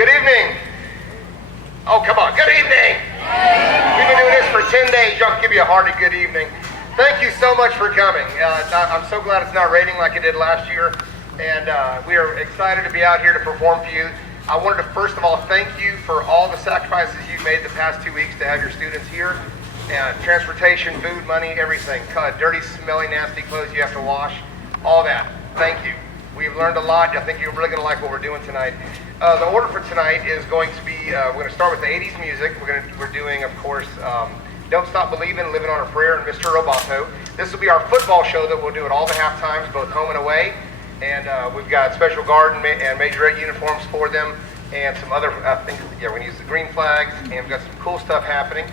Good evening. Oh, come on. Good evening. We've been doing this for 10 days. Y'all can give you a hearty good evening. Thank you so much for coming. I'm so glad it's not raining like it did last year. And we are excited to be out here to perform for you. I wanted to first of all thank you for all the sacrifices you've made the past 2 weeks to have your students here. Transportation, food, money, everything. Dirty, smelly, nasty clothes you have to wash. All that. Thank you. We've learned a lot. I think you're really going to like what we're doing tonight. The order for tonight is going to be, we're going to start with the 80s music. We're doing, of course, Don't Stop Believing, Living on a Prayer, and Mr. Roboto. This will be our football show that we'll do at all the half times, both home and away. And we've got special guard and majorette uniforms for them, and some other, we're going to use the green flags, and we've got some cool stuff happening.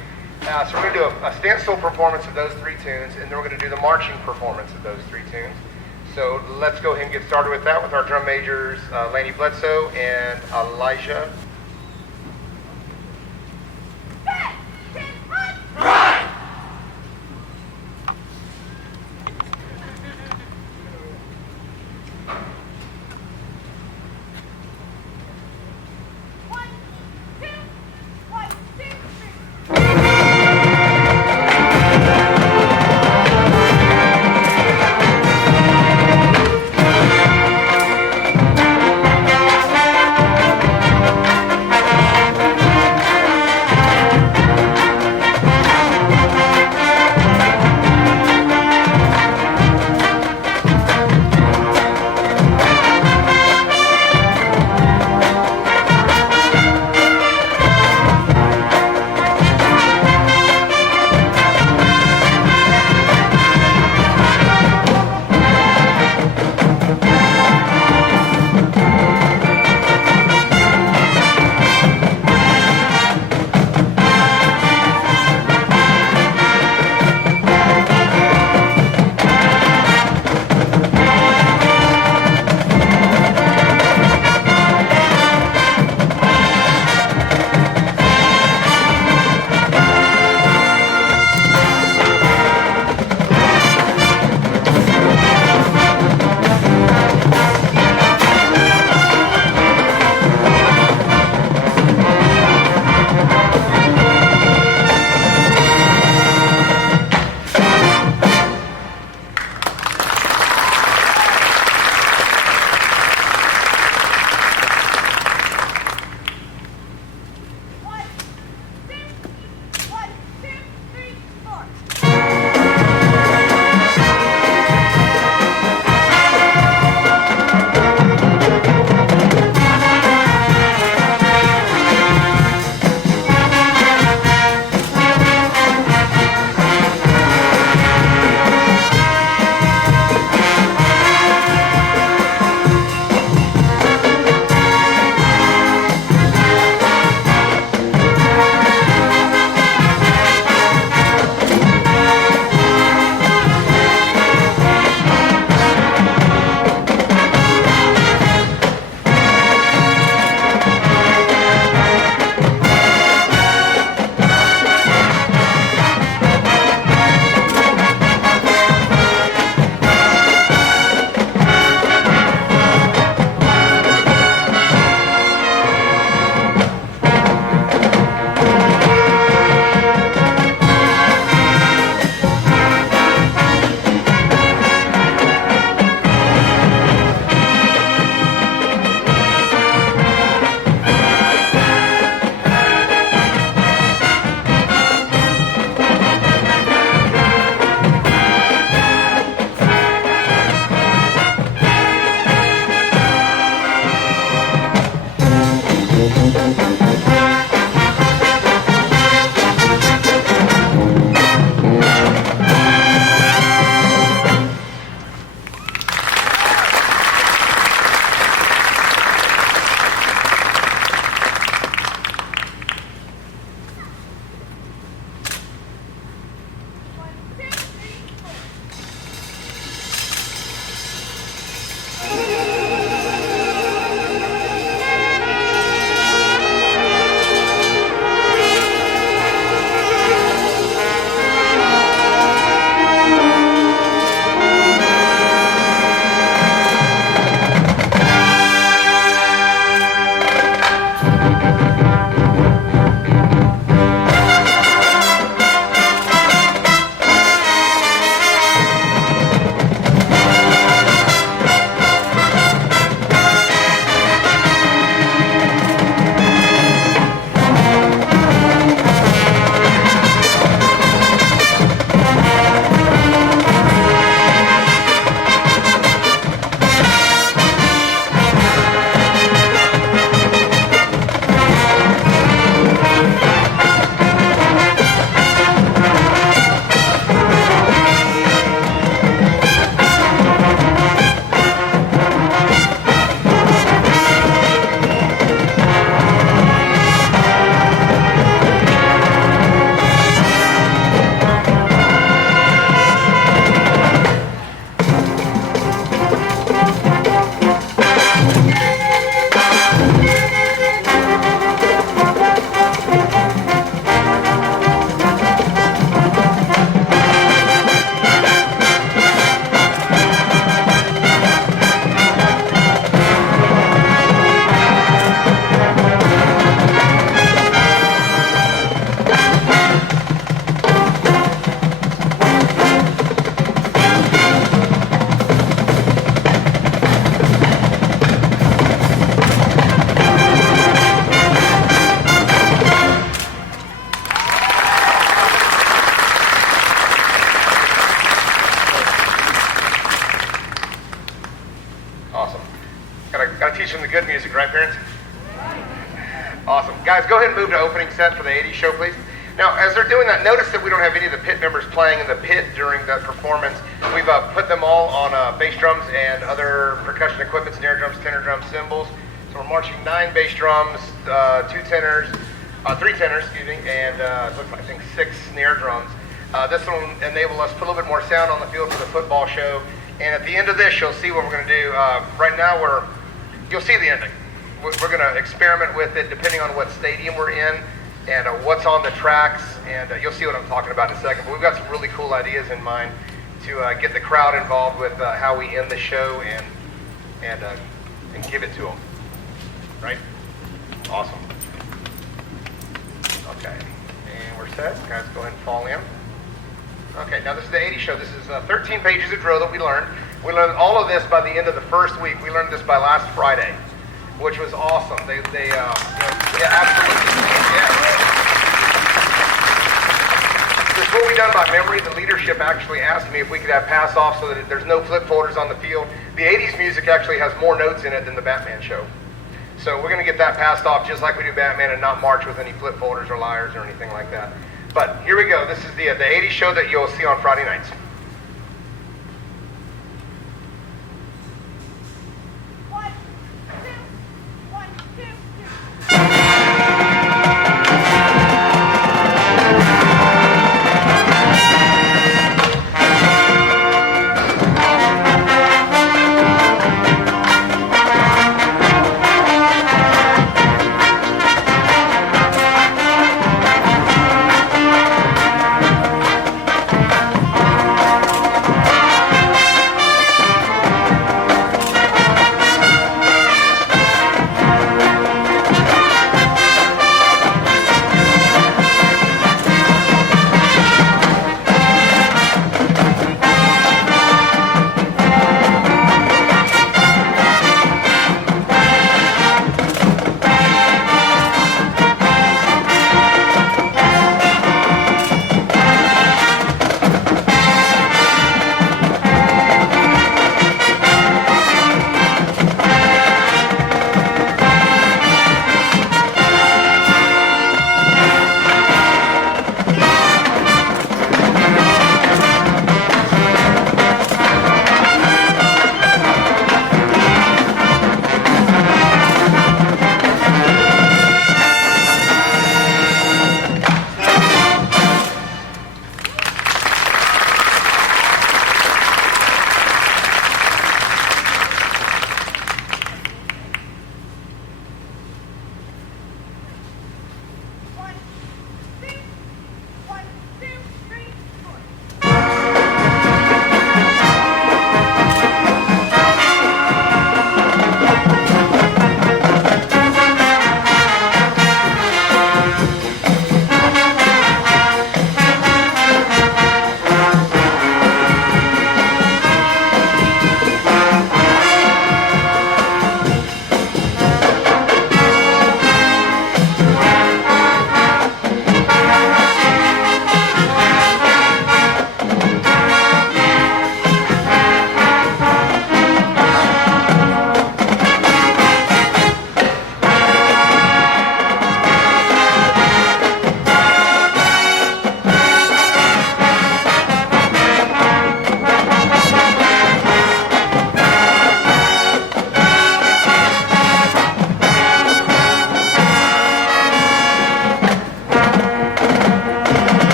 So we're going to do a standstill performance of those 3 tunes, and then we're going to do the marching performance of those 3 tunes. So let's go ahead and get started with that with our drum majors, Laney Bledsoe and Elijah. Awesome. Gotta teach them the good music, right, parents? Awesome. Guys, go ahead and move to opening set for the 80s show, please. Now, as they're doing that, notice that we don't have any of the pit members playing in the pit during the performance. We've put them all on bass drums and other percussion equipment, snare drums, tenor drums, cymbals. So we're marching 9 bass drums, 3 tenors, and looks like, I think 6 snare drums. This will enable us to put a little bit more sound on the field for the football show. And at the end of this, you'll see what we're going to do. Right now, you'll see the ending. We're going to experiment with it depending on what stadium we're in and what's on the tracks, and you'll see what I'm talking about in a second. But we've got some really cool ideas in mind to get the crowd involved with how we end the show and give it to them. Right? Awesome. Okay, and we're set. Guys, go ahead and fall in. Okay, now this is the 80 show. This is 13 pages of drill that we learned. We learned all of this by the end of the first week. We learned this by last Friday, which was awesome. Yeah, absolutely. Yeah. This will be done by memory. The leadership actually asked me if we could have pass-off so that there's no flip folders on the field. The 80s music actually has more notes in it than the Batman show. So we're going to get that passed off just like we do Batman and not march with any flip folders or liars or anything like that. But here we go. This is the 80s show that you'll see on Friday nights.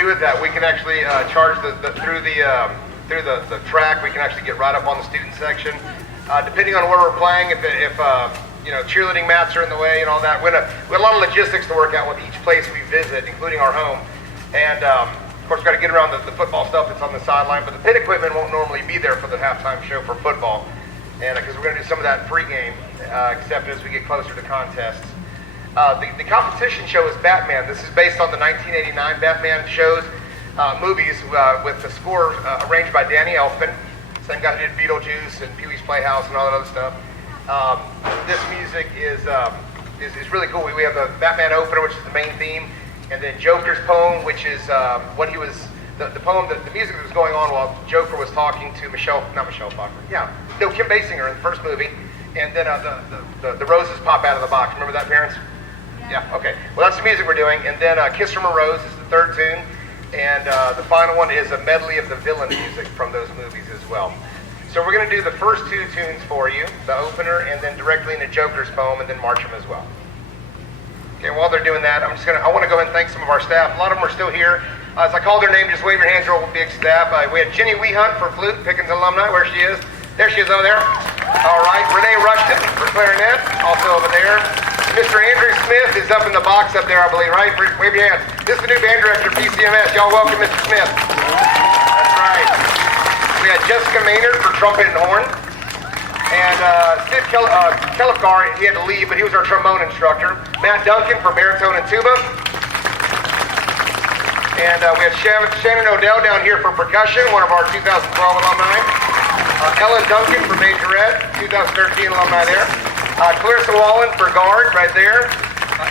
do with that, we can actually charge through the track. We can actually get right up on the student section. Depending on where we're playing, if cheerleading mats are in the way and all that, we have a lot of logistics to work out with each place we visit, including our home. And of course, we've got to get around the football stuff that's on the sideline, but the pit equipment won't normally be there for the halftime show for football, and because we're going to do some of that pregame, except as we get closer to contests. The competition show is Batman. This is based on the 1989 Batman shows, movies, with the score arranged by Danny Elfman, same guy who did Beetlejuice and Pee-wee's Playhouse and all that other stuff. This music is really cool. We have the Batman opener, which is the main theme, and then Joker's poem, which is what he was, the poem, the music that was going on while Joker was talking to Kim Basinger in the first movie, and then the roses pop out of the box. Remember that, parents? Yeah, okay. Well, that's the music we're doing, and then Kiss from a Rose is the third tune, and the final one is a medley of the villain music from those movies as well. So we're going to do the first two tunes for you, the opener, and then directly into Joker's poem, and then march them as well. Okay, while they're doing that, I want to go ahead and thank some of our staff. A lot of them are still here. As I call their name, just wave your hands, real big staff. We had Jenny Weehunt for flute, Pickens alumni. Where she is? There she is over there. All right, Renee Rushton for clarinet, also over there. Mr. Andrew Smith is up in the box up there, I believe, right? Wave your hands. This is the new band director of PCMS. Y'all welcome Mr. Smith. That's right. We had Jessica Maynard for trumpet and horn. And Steve Kellicar, he had to leave, but he was our trombone instructor. Matt Duncan for baritone and tuba. And we had Shannon Odell down here for percussion, one of our 2012 alumni. Ellen Duncan for majorette, 2013 alumni there. Clarissa Wallen for guard, right there.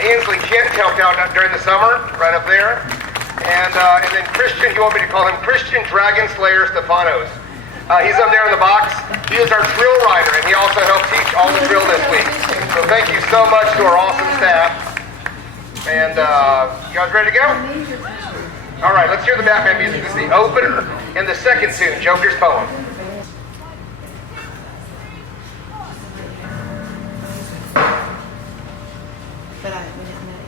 Ainsley Kent helped out during the summer, right up there. And then Christian, you want me to call him Christian Dragon Slayer Stefanos. He's up there in the box. He is our drill rider, and he also helped teach all the drill this week. So thank you so much to our awesome staff. And you guys ready to go? All right, let's hear the Batman music. This is the opener and the second tune, Joker's poem. But we didn't know.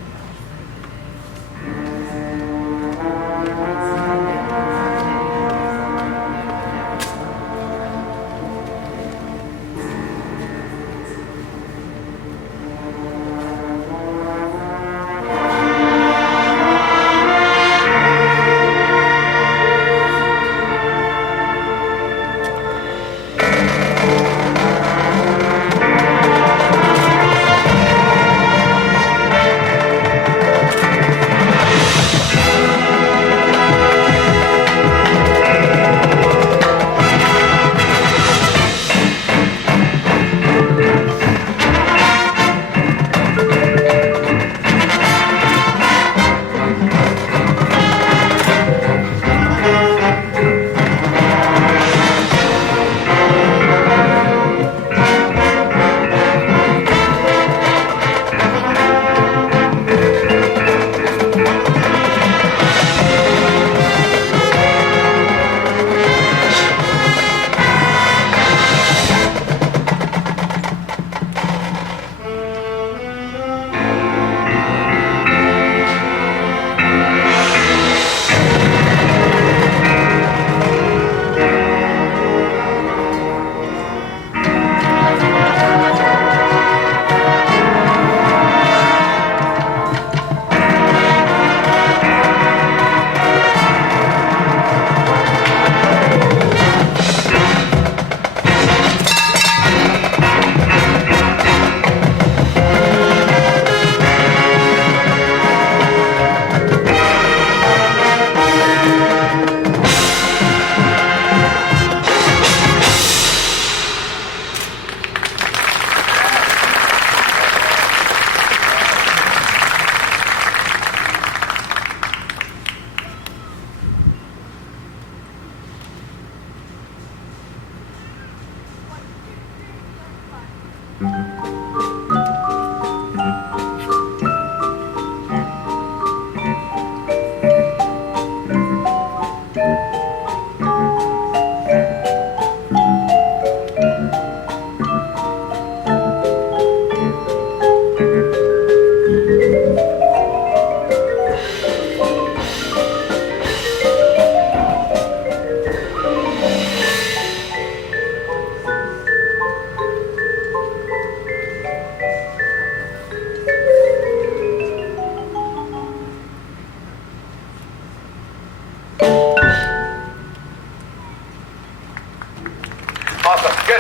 Awesome, good.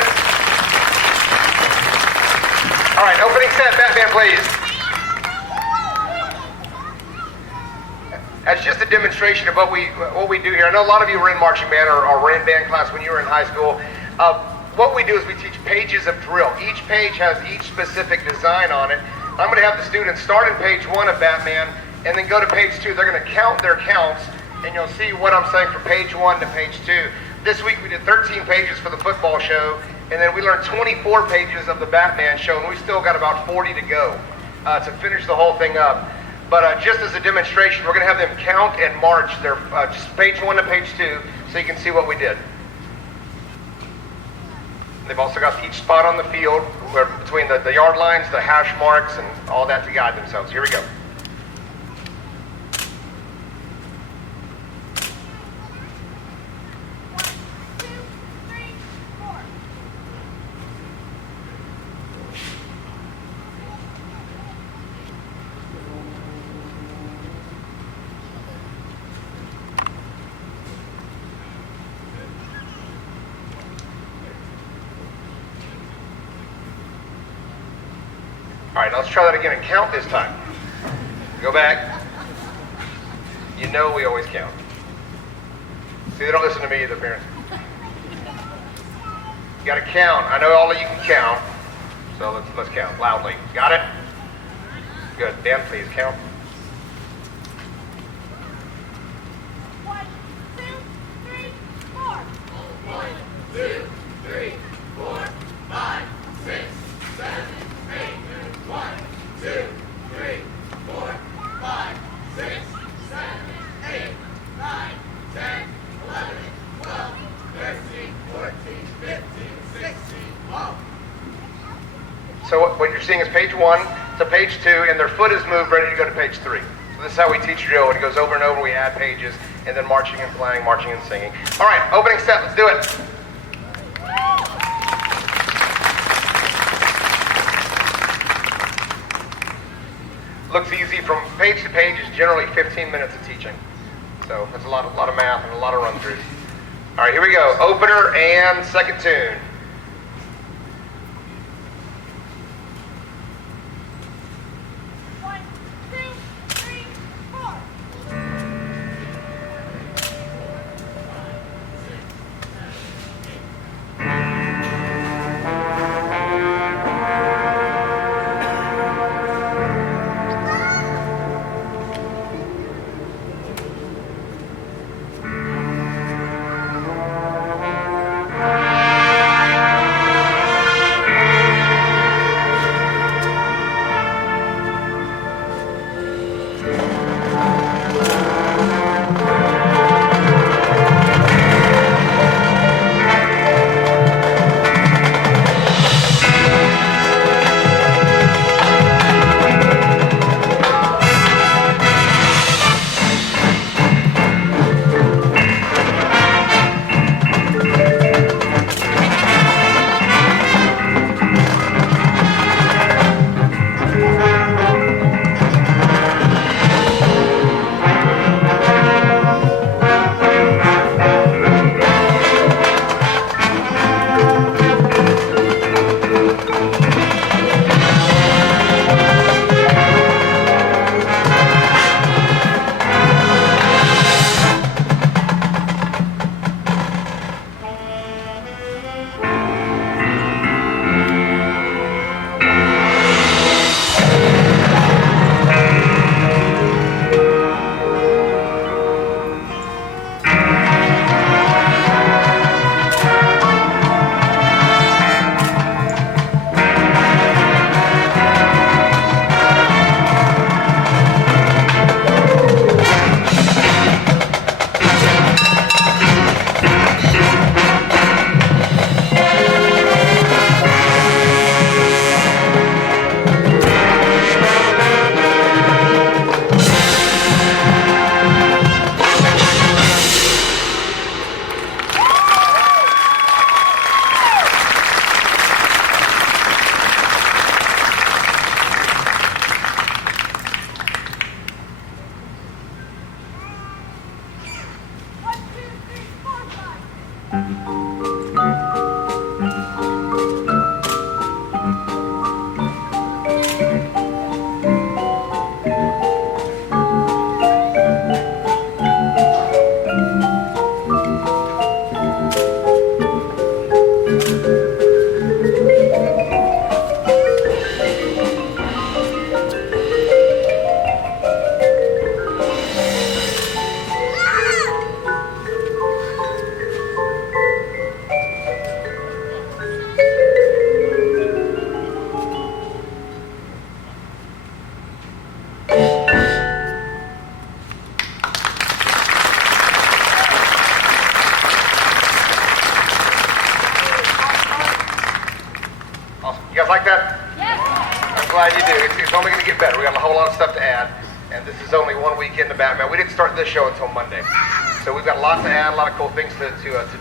All right, opening set, Batman, please. That's just a demonstration of what we do here. I know a lot of you were in marching band or were in band class when you were in high school. What we do is we teach pages of drill. Each page has each specific design on it. I'm going to have the students start in page 1 of Batman and then go to page 2. They're going to count their counts, and you'll see what I'm saying from page 1 to page 2. This week we did 13 pages for the football show, and then we learned 24 pages of the Batman show, and we still got about 40 to go to finish the whole thing up. But just as a demonstration, we're going to have them count and march their just page 1 to page 2 so you can see what we did. They've also got each spot on the field where between the yard lines, the hash marks, and all that to guide themselves. Here we go. All right, let's try that again and count this time. Go back. You know we always count. See, they don't listen to me either, parents. You got to count. I know all of you can count, so let's count loudly. Got it? Good. Dan, please count. 1, 2, 3, 4. 1, 2, 3, 4, 5, 6, 7, 8. 1, 2, 3, 4, 5, 6, 7, 8, 9, 10, 11, 12, 13, 14, 15, 16. Whoa. So what you're seeing is page 1 to page 2, and their foot is moved, ready to go to page 3. So this is how we teach drill. When it goes over and over, we add pages, and then marching and playing, marching and singing. All right, opening set, let's do it. Looks easy. From page to page is generally 15 minutes of teaching. So that's a lot of math and a lot of run-throughs. All right, here we go. Opener and second tune. Like that? Yes. I'm glad you do. It's only going to get better. We got a whole lot of stuff to add, and this is only 1 week into Batman. We didn't start this show until Monday, so we've got a lot to add, a lot of cool things to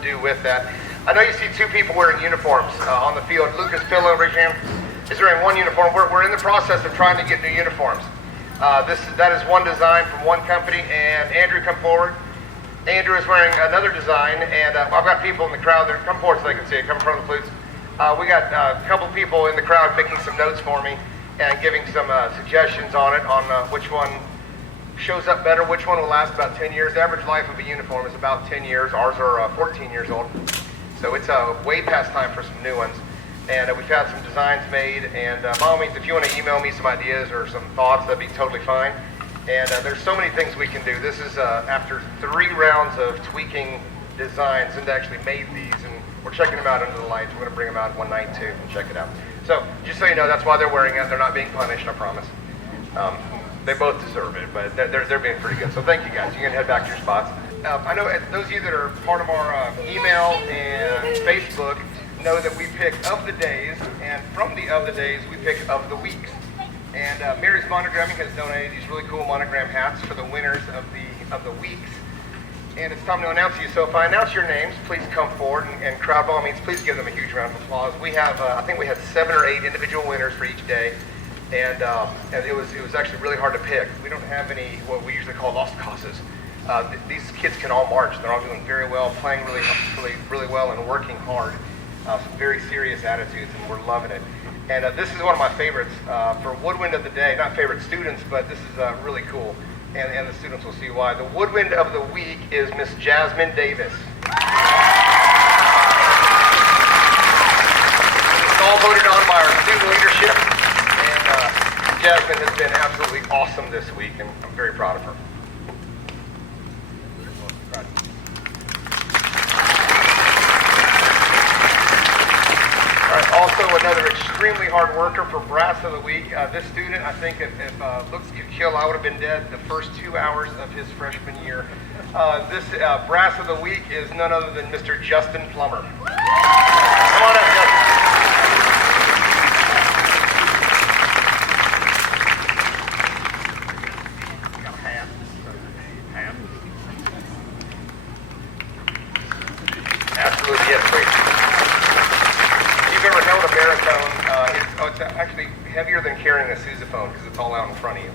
do with that. I know you see two people wearing uniforms on the field. Lucas Pillow, raise your hand. Is wearing one uniform. We're in the process of trying to get new uniforms. That is one design from one company, and Andrew, come forward. Andrew is wearing another design, and I've got people in the crowd there. Come forward so they can see it. Come in front of the flutes. We got a couple people in the crowd making some notes for me and giving some suggestions on it, on which one shows up better, which one will last about 10 years. The average life of a uniform is about 10 years. Ours are 14 years old. So it's way past time for some new ones. And we've had some designs made. And by all means, if you want to email me some ideas or some thoughts, that'd be totally fine. And there's so many things we can do. This is after 3 rounds of tweaking designs, and actually made these, and we're checking them out under the lights. We're going to bring them out one night too and check it out. So just so you know, that's why they're wearing it. They're not being punished, I promise. They both deserve it, but they're being pretty good. So thank you guys. You can head back to your spots. I know those of you that are part of our email and Facebook know that we pick of the days, and from the of the days, we pick of the weeks. And Mary's Monogramming has donated these really cool monogram hats for the winners of the weeks. And it's time to announce you. So if I announce your names, please come forward, and crowd, by all means, please give them a huge round of applause. We have, I think we had 7 or 8 individual winners for each day. And it was actually really hard to pick. We don't have any what we usually call lost causes. These kids can all march. They're all doing very well, playing really well, and working hard. Some very serious attitudes, and we're loving it. And this is one of my favorites for Woodwind of the Day. Not favorite students, but this is really cool. And the students will see why. The Woodwind of the Week is Miss Jasmine Davis. It's all voted on by our student leadership. Jasmine has been absolutely awesome this week, and I'm very proud of her. All right, also another extremely hard worker for Brass of the Week. This student, I think if looks could kill, I would have been dead the first 2 hours of his freshman year. This Brass of the Week is none other than Mr. Justin Plummer. Come on up, Justin. Absolutely, yes, please. If you've ever held a baritone, it's actually heavier than carrying a sousaphone because it's all out in front of you.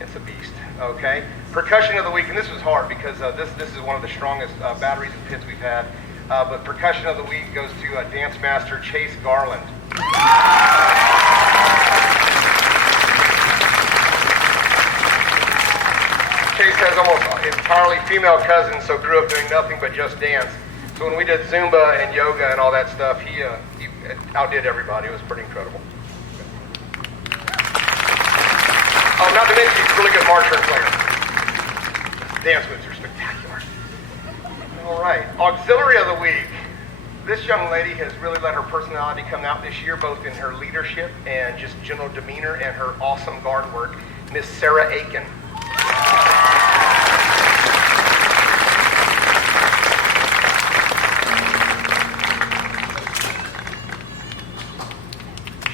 It's a beast, okay? Percussion of the Week, and this was hard because this is one of the strongest batteries and pits we've had. But Percussion of the Week goes to Dance Master Chase Garland. Chase has almost entirely female cousins, so grew up doing nothing but just dance. So when we did Zumba and yoga and all that stuff, he outdid everybody. It was pretty incredible. Oh, not to mention he's a really good marcher and player. Dance moves are spectacular. All right, Auxiliary of the Week. This young lady has really let her personality come out this year, both in her leadership and just general demeanor and her awesome guard work. Miss Sarah Aiken.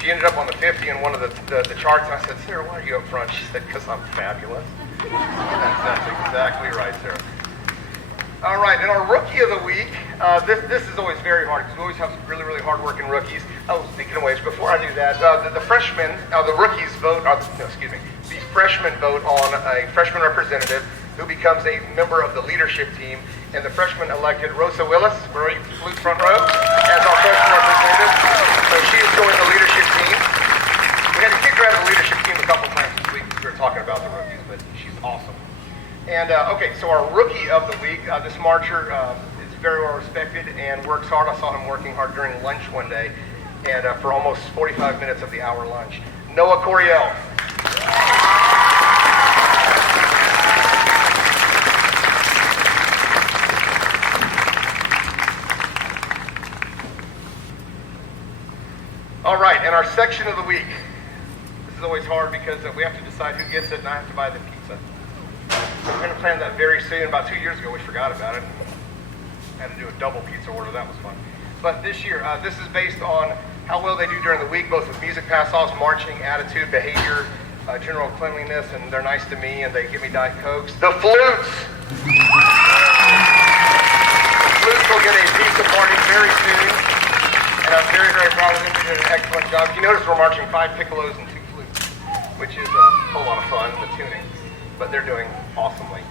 She ended up on the 50 in one of the charts, and I said, Sarah, why are you up front? She said, because I'm fabulous. That's exactly right, Sarah. All right, and our Rookie of the Week, this is always very hard, because we always have some really, really hard-working rookies. Oh, speaking of which, before I do that, the freshmen, the rookies vote, the freshmen vote on a freshman representative who becomes a member of the leadership team, and the freshmen elected Rosa Willis, where are you, flute front row, as our freshman representative. So she has joined the leadership team. We had to kick her out of the leadership team a couple times this week because we were talking about the rookies, but she's awesome. And okay, so our Rookie of the Week, this marcher is very well respected and works hard. I saw him working hard during lunch one day, and for almost 45 minutes of the hour lunch. Noah Coriel. All right, and our Section of the Week. This is always hard because we have to decide who gets it, and I have to buy the pizza. We're going to plan that very soon. About 2 years ago, we forgot about it. Had to do a double pizza order. That was fun. But this year, this is based on how well they do during the week, both with music pass-offs, marching, attitude, behavior, general cleanliness, and they're nice to me, and they give me Diet Cokes. The flutes! The flutes will get a pizza party very soon, and I'm very, very proud of them. They did an excellent job. You notice we're marching 5 piccolos and 2 flutes, which is a whole lot of fun, the tuning, but they're doing awesomely.